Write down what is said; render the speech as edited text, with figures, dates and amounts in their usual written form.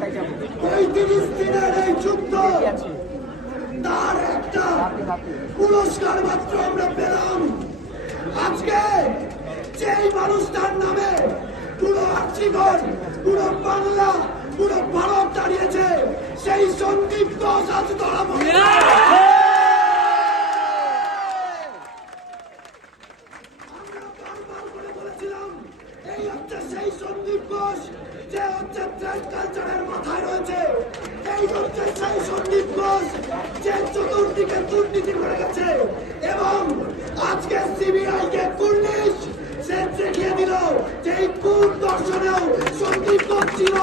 35 দিনের এই যুদ্ধ তার একটা পুরস্কার মাত্র আমরা পেলাম। আজকে যেই মানুষটার নামে পুরো আর্চিগর, পুরো বাংলা, পুরো ভারত দাঁড়িয়েছে, সেই সন্দীপ ঘোষ আজ ধরা পড়ে। আমরা বারবার করে বলেছিলাম এই হচ্ছে সেই সন্দীপ ঘোষ যে হচ্ছে ট্রেড কালচারের মাথায় রয়েছে। এই হচ্ছে সেই সন্দীপ ঘোষ যে চতুর্দিকে দুর্নীতি করে গেছে এবং আজকে সিবিআই কে পুলিশ সে দেখিয়ে দিল যে এই কোন দর্শনেও সন্দীপ ঘোষ ছিল।